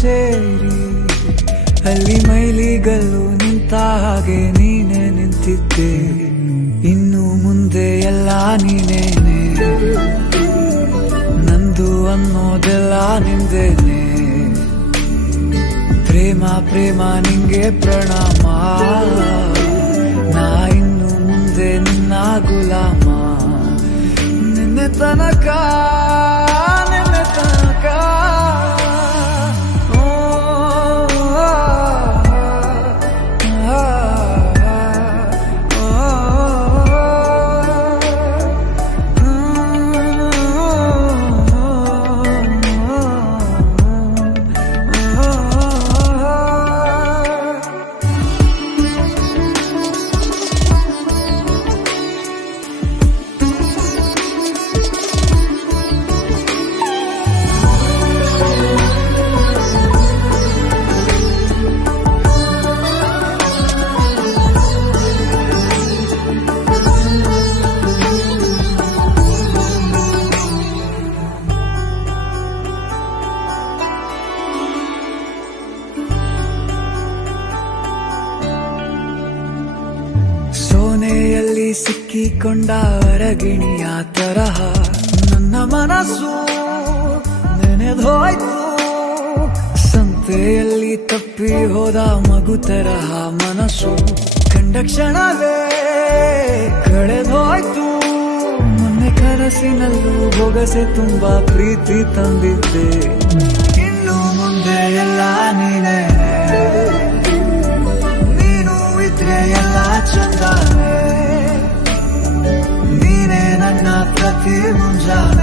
ಸೇರಿ ಅಲ್ಲಿ ಮೈಲಿಗಲ್ಲು ನಿಂತ ಹಾಗೆ ನೀನೆ ನಿಂತಿದ್ದೆ. ಇನ್ನು ಮುಂದೆ ಎಲ್ಲ ನೀನೇನೆ, ನಂದು ಅನ್ನೋದೆಲ್ಲ ನಿಂದೇನೆ. ಪ್ರೇಮ ಪ್ರೇಮ ನಿಂಗೆ ಪ್ರಣಾಮ, ನಾ ಇನ್ನು ಮುಂದೆ ನಿನ್ನ ಗುಲಾಮ. ನಿನ್ನೆ ತನಕ ಸೋನೆಯಲ್ಲಿ ಸಿಕ್ಕಿಕೊಂಡ ಅರಗಿಣಿಯ ತರಹ ನನ್ನ ಮನಸ್ಸು ನೆನೆದೋಯ್ತು. ಸಂತೆಯಲ್ಲಿ ತಪ್ಪಿ ಹೋದ ಮಗು ತರಹ ಮನಸ್ಸು ಕಂಡ ಕ್ಷಣವೇ ಕಳೆದೋಯ್ತು. ಮೊನ್ನೆ ಕನಸಿನಲ್ಲೂ ಬೊಗಸೆ ತುಂಬಾ ಪ್ರೀತಿ ತಂದಿದ್ದೆ. ಇನ್ನು ಮುಂದೆ ಎಲ್ಲ ನೀನೇ, ನೀನು ಇದ್ರೆ ಎಲ್ಲ ಚಂದಾನೆ. ನೀನೇ ನನ್ನ ಪ್ರತಿ ಮುಂಜಾನೆ.